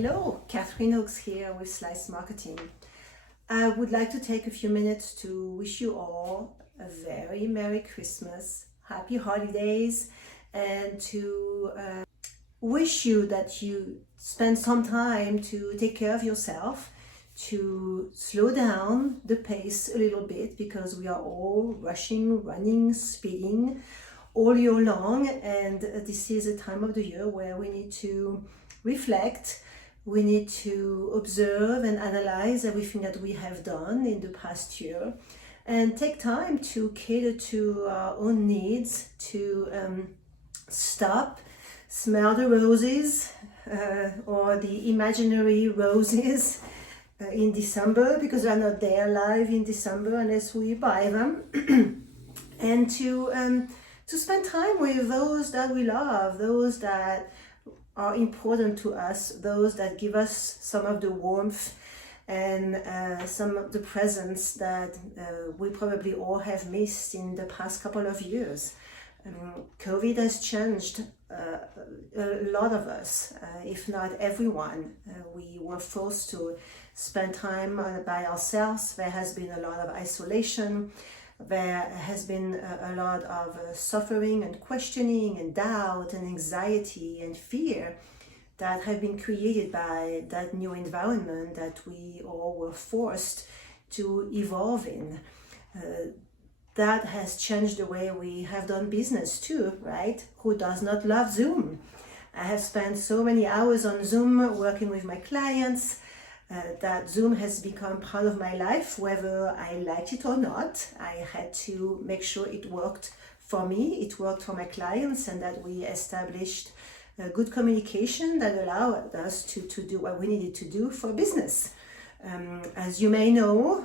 Hello, Catherine Oaks here with Slice Marketing. I would like to take a few minutes to wish you all a very Merry Christmas, Happy Holidays, and to wish you that you spend some time to take care of yourself, to slow down the pace a little bit because we are all rushing, running, speeding all year long, and this is a time of the year where we need to reflect. We need to observe and analyze everything that we have done in the past year and take time to cater to our own needs, to stop, smell the roses or the imaginary roses in December, because they're not there live in December unless we buy them, and to spend time with those that we love, those that are important to us, those that give us some of the warmth and some of the presence that we probably all have missed in the past couple of years. COVID has changed a lot of us, if not everyone. We were forced to spend time by ourselves. There has been a lot of isolation. There has been a lot of suffering and questioning and doubt and anxiety and fear that have been created by that new environment that we all were forced to evolve in. That has changed the way we have done business too, right? Who does not love Zoom? I have spent so many hours on Zoom working with my clients. That Zoom has become part of my life, whether I liked it or not. I had to make sure it worked for me, it worked for my clients, and that we established good communication that allowed us to do what we needed to do for business. As you may know,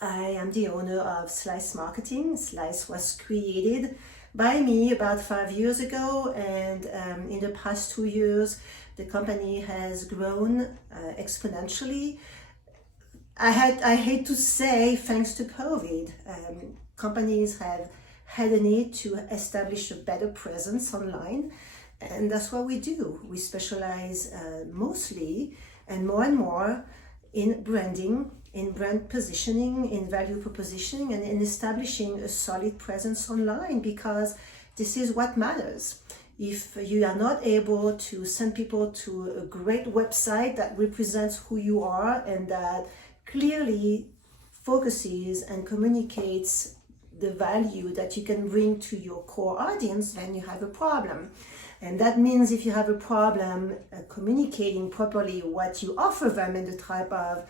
I am the owner of Slice Marketing. Slice was created by me about 5 years ago, and in the past 2 years, the company has grown exponentially. I hate to say thanks to COVID. Companies have had a need to establish a better presence online, and that's what we do. We specialize mostly and more in branding, in brand positioning, in value propositioning, and in establishing a solid presence online, because this is what matters. If you are not able to send people to a great website that represents who you are and that clearly focuses and communicates the value that you can bring to your core audience, then you have a problem. And that means if you have a problem communicating properly what you offer them and the type of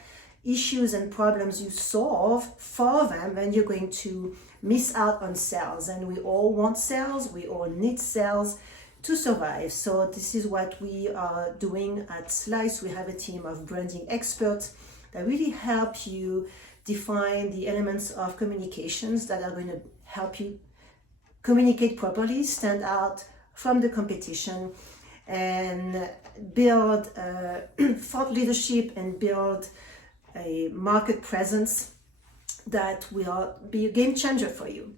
issues and problems you solve for them, then you're going to miss out on sales. And we all want sales, we all need sales to survive. So this is what we are doing at Slice. We have a team of branding experts that really help you define the elements of communications that are going to help you communicate properly, stand out from the competition, and build thought leadership and build a market presence that will be a game changer for you.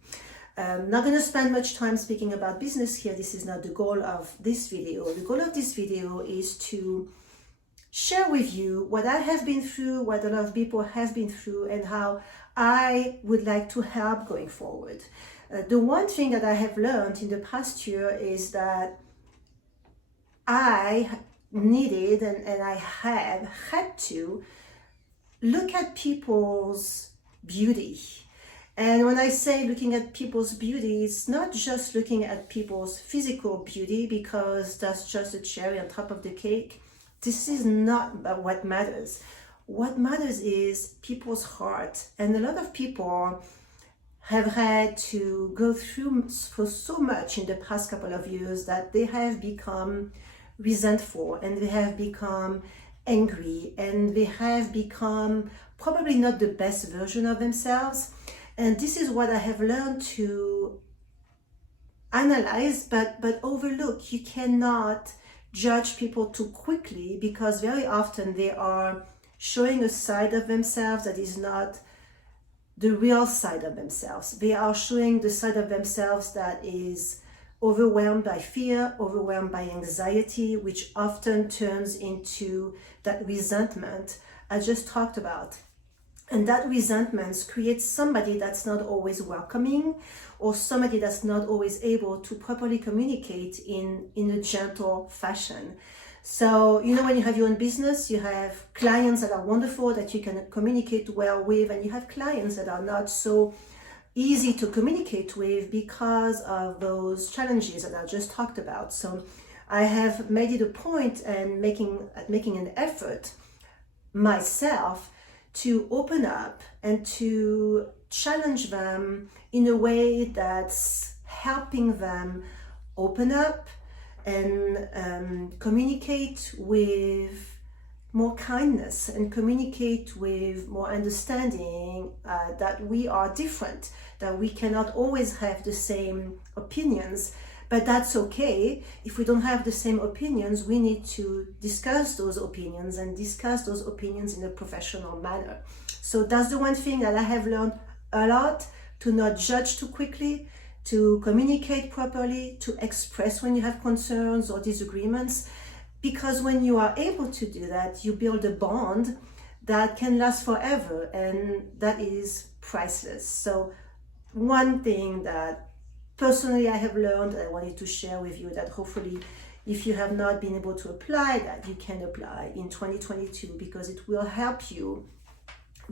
I'm not going to spend much time speaking about business here. This is not the goal of this video. The goal of this video is to share with you what I have been through, what a lot of people have been through, and how I would like to help going forward. The one thing that I have learned in the past year is that I needed and I have had to look at people's beauty. And when I say looking at people's beauty, it's not just looking at people's physical beauty, because that's just a cherry on top of the cake. This is not what matters. What matters is people's heart. And a lot of people have had to go through for so much in the past couple of years that they have become resentful, and they have become angry, and they have become probably not the best version of themselves. And this is what I have learned to analyze, but overlook. You cannot judge people too quickly, because very often they are showing a side of themselves that is not the real side of themselves. They are showing the side of themselves that is overwhelmed by fear, overwhelmed by anxiety, which often turns into that resentment I just talked about. And that resentment creates somebody that's not always welcoming, or somebody that's not always able to properly communicate in a gentle fashion. So, when you have your own business, you have clients that are wonderful, that you can communicate well with, and you have clients that are not so easy to communicate with because of those challenges that I just talked about. So I have made it a point and making an effort myself to open up and to challenge them in a way that's helping them open up and communicate with more kindness and communicate with more understanding that we are different, that we cannot always have the same opinions. But that's okay. If we don't have the same opinions, we need to discuss those opinions and discuss those opinions in a professional manner. So that's the one thing that I have learned a lot, to not judge too quickly, to communicate properly, to express when you have concerns or disagreements. Because when you are able to do that, you build a bond that can last forever, and that is priceless. So one thing that personally I have learned, I wanted to share with you, that hopefully if you have not been able to apply that, you can apply in 2022, because it will help you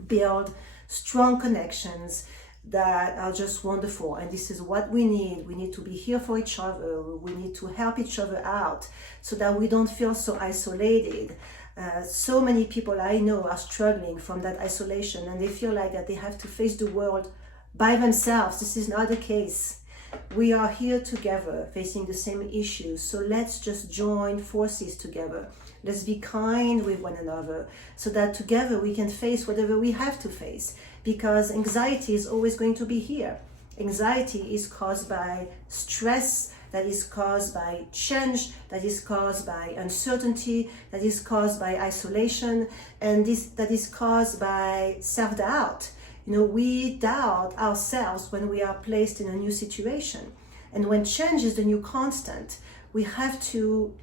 build strong connections that are just wonderful. And this is what we need. We need to be here for each other. We need to help each other out so that we don't feel so isolated. So many people I know are struggling from that isolation, and they feel like that they have to face the world by themselves. This is not the case. We are here together facing the same issues. So let's just join forces together. Let's be kind with one another so that together we can face whatever we have to face, because anxiety is always going to be here. Anxiety is caused by stress, that is caused by change, that is caused by uncertainty, that is caused by isolation, and that is caused by self-doubt. We doubt ourselves when we are placed in a new situation. And when change is the new constant, we have to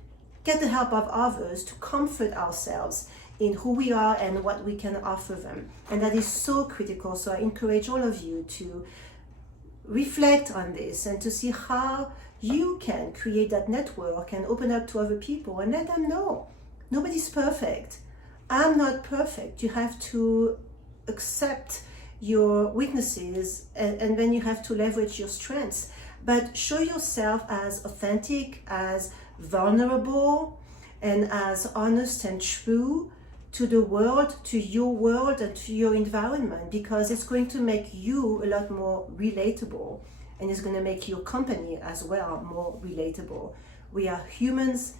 get the help of others to comfort ourselves in who we are and what we can offer them. And that is so critical. So I encourage all of you to reflect on this and to see how you can create that network and open up to other people and let them know nobody's perfect. I'm not perfect. You have to accept your weaknesses, and then you have to leverage your strengths. But show yourself as authentic, as vulnerable, and as honest and true to the world, to your world, and to your environment, because it's going to make you a lot more relatable, and it's going to make your company as well more relatable. We are humans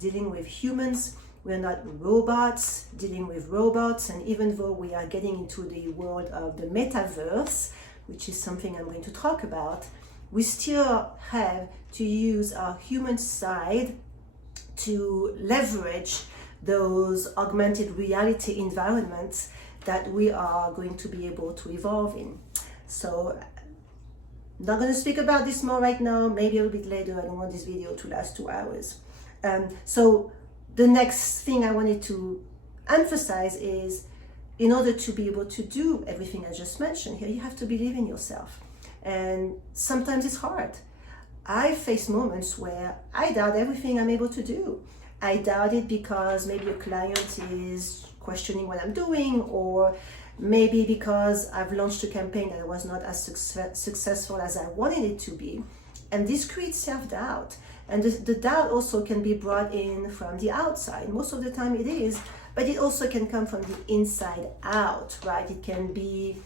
dealing with humans. We're not robots dealing with robots. And even though we are getting into the world of the Metaverse, which is something I'm going to talk about, we still have to use our human side to leverage those augmented reality environments that we are going to be able to evolve in. So I'm not going to speak about this more right now, maybe a little bit later. I don't want this video to last 2 hours. So the next thing I wanted to emphasize is, in order to be able to do everything I just mentioned here, you have to believe in yourself. And sometimes it's hard. I face moments where I doubt everything I'm able to do. I doubt it because maybe a client is questioning what I'm doing, or maybe because I've launched a campaign that was not as successful as I wanted it to be. And this creates self-doubt. And the doubt also can be brought in from the outside. Most of the time it is, but it also can come from the inside out, right? It can be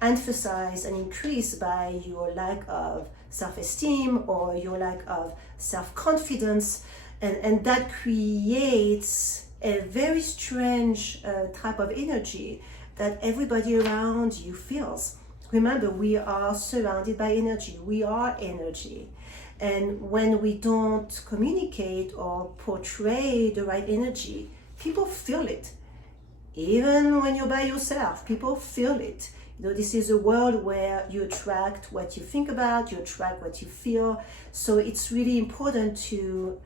emphasized and increased by your lack of self-esteem or your lack of self-confidence. And that creates a very strange type of energy that everybody around you feels. Remember, we are surrounded by energy. We are energy. And when we don't communicate or portray the right energy, people feel it. Even when you're by yourself, people feel it. This is a world where you attract what you think about, you attract what you feel. So it's really important to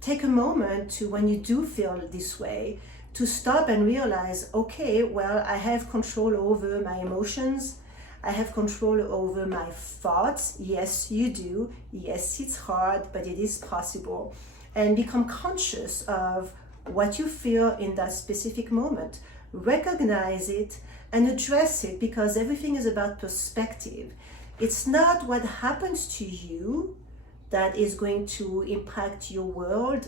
take a moment to, when you do feel this way, to stop and realize, okay, well, I have control over my emotions. I have control over my thoughts. Yes, you do. Yes, it's hard, but it is possible. And become conscious of what you feel in that specific moment. Recognize it and address it, because everything is about perspective. It's not what happens to you that is going to impact your world,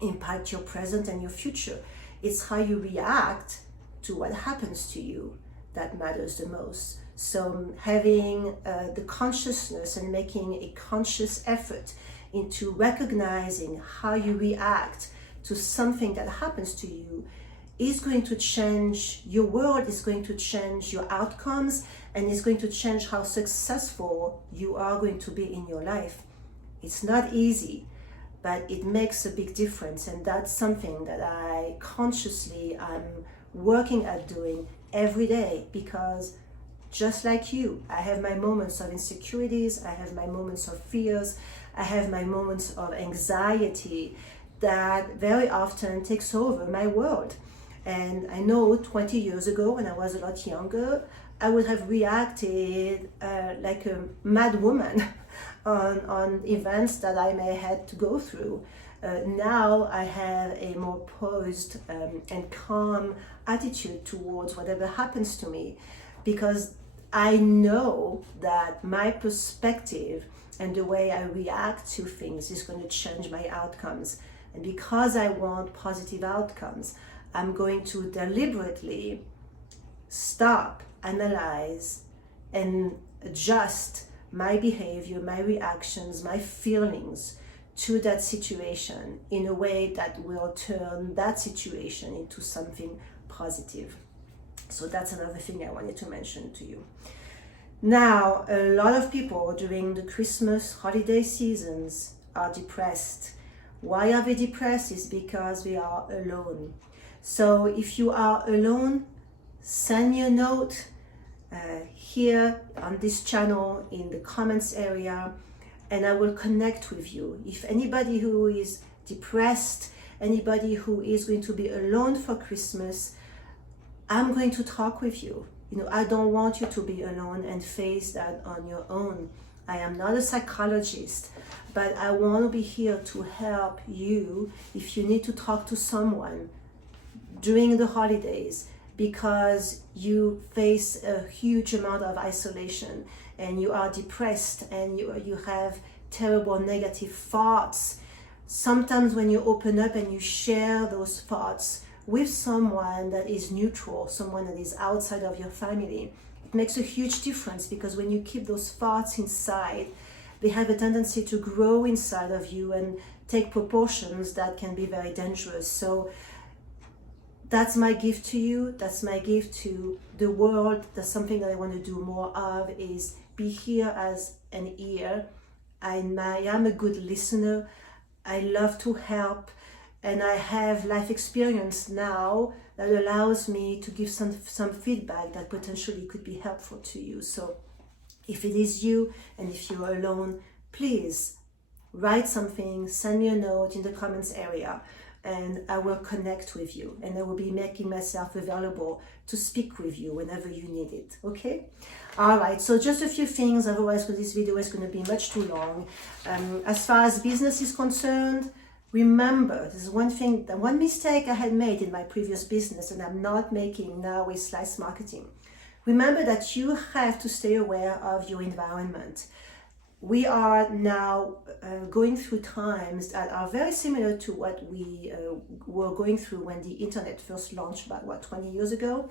impact your present and your future. It's how you react to what happens to you that matters the most. So having the consciousness and making a conscious effort into recognizing how you react to something that happens to you is going to change your world, is going to change your outcomes, and is going to change how successful you are going to be in your life. It's not easy, but it makes a big difference, and that's something that I consciously am working at doing every day, because just like you, I have my moments of insecurities, I have my moments of fears, I have my moments of anxiety that very often takes over my world. And I know 20 years ago, when I was a lot younger, I would have reacted like a mad woman on events that I may have had to go through. Now I have a more posed and calm attitude towards whatever happens to me, because I know that my perspective and the way I react to things is going to change my outcomes. And because I want positive outcomes, I'm going to deliberately stop, analyze, and adjust my behavior, my reactions, my feelings to that situation in a way that will turn that situation into something positive. So that's another thing I wanted to mention to you. Now, a lot of people during the Christmas holiday seasons are depressed. Why are they depressed? Is because they are alone. So if you are alone, send me a note here on this channel in the comments area, and I will connect with you. If anybody who is depressed, anybody who is going to be alone for Christmas, I'm going to talk with you. I don't want you to be alone and face that on your own. I am not a psychologist, but I want to be here to help you if you need to talk to someone during the holidays because you face a huge amount of isolation and you are depressed and you have terrible negative thoughts. Sometimes when you open up and you share those thoughts with someone that is neutral, someone that is outside of your family, it makes a huge difference, because when you keep those thoughts inside, they have a tendency to grow inside of you and take proportions that can be very dangerous. So that's my gift to you. That's my gift to the world. That's something that I want to do more of, is be here as an ear. I am a good listener. I love to help. And I have life experience now that allows me to give some feedback that potentially could be helpful to you. So if it is you and if you're alone, please write something, send me a note in the comments area, and I will connect with you, and I will be making myself available to speak with you whenever you need it. Okay? All right, so just a few things, otherwise this video is going to be much too long. As far as business is concerned, remember, there's one mistake I had made in my previous business and I'm not making now with Slice Marketing. Remember that you have to stay aware of your environment. We are now going through times that are very similar to what we were going through when the internet first launched about 20 years ago.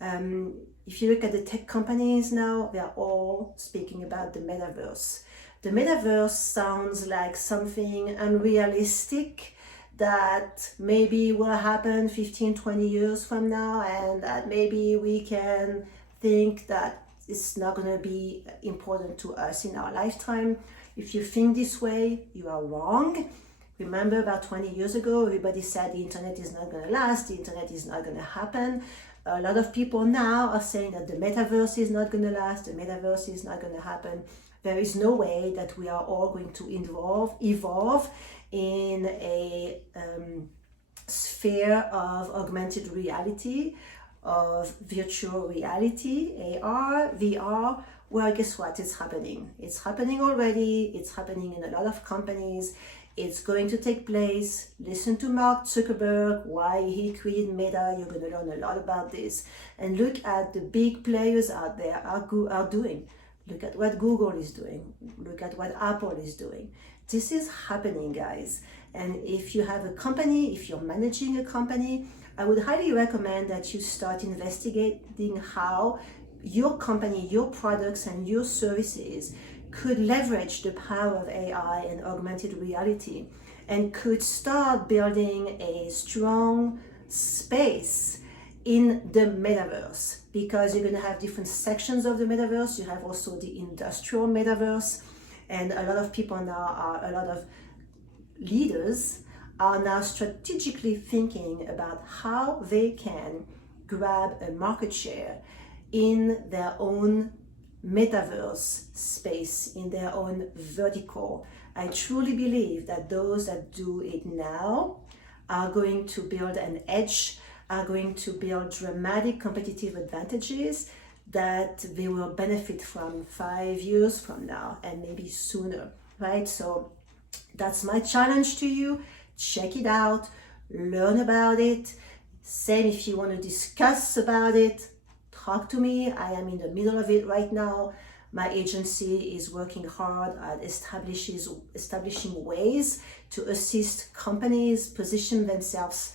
If you look at the tech companies now, they are all speaking about the Metaverse. The Metaverse sounds like something unrealistic that maybe will happen 15, 20 years from now, and that maybe we can think that it's not going to be important to us in our lifetime. If you think this way, you are wrong. Remember, about 20 years ago, everybody said the internet is not going to last, the internet is not going to happen. A lot of people now are saying that the metaverse is not going to last, the metaverse is not going to happen. There is no way that we are all going to evolve in a sphere of augmented reality, of virtual reality, AR, VR. Well, guess what? It's happening. It's happening already. It's happening in a lot of companies. It's going to take place. Listen to Mark Zuckerberg, why he created Meta. You're going to learn a lot about this. And look at the big players out there are doing. Look at what Google is doing. Look at what Apple is doing. This is happening, guys. And if you have a company, if you're managing a company, I would highly recommend that you start investigating how your company, your products, and your services could leverage the power of AI and augmented reality, and could start building a strong space in the metaverse, because you're going to have different sections of the metaverse. You have also the industrial metaverse, and a lot of people now a lot of leaders are now strategically thinking about how they can grab a market share in their own metaverse space, in their own vertical. I truly believe that those that do it now are going to build an edge, are going to build dramatic competitive advantages that they will benefit from 5 years from now and maybe sooner, right? So that's my challenge to you. Check it out, learn about it. Same if you want to discuss about it, talk to me. I am in the middle of it right now. My agency is working hard at establishing ways to assist companies position themselves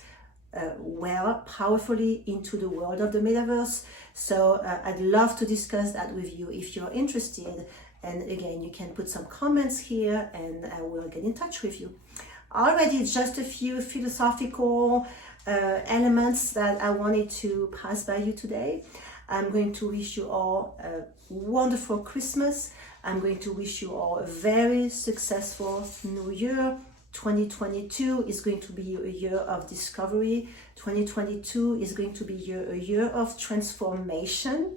powerfully into the world of the metaverse. So I'd love to discuss that with you if you're interested. And again, you can put some comments here and I will get in touch with you. Already just a few philosophical elements that I wanted to pass by you today. I'm going to wish you all a wonderful Christmas. I'm going to wish you all a very successful new year. 2022 is going to be a year of discovery. 2022 is going to be a year of transformation.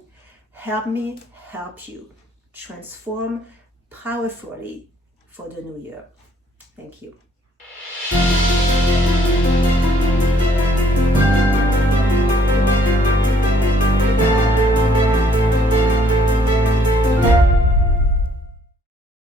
Help me help you transform powerfully for the new year. Thank you.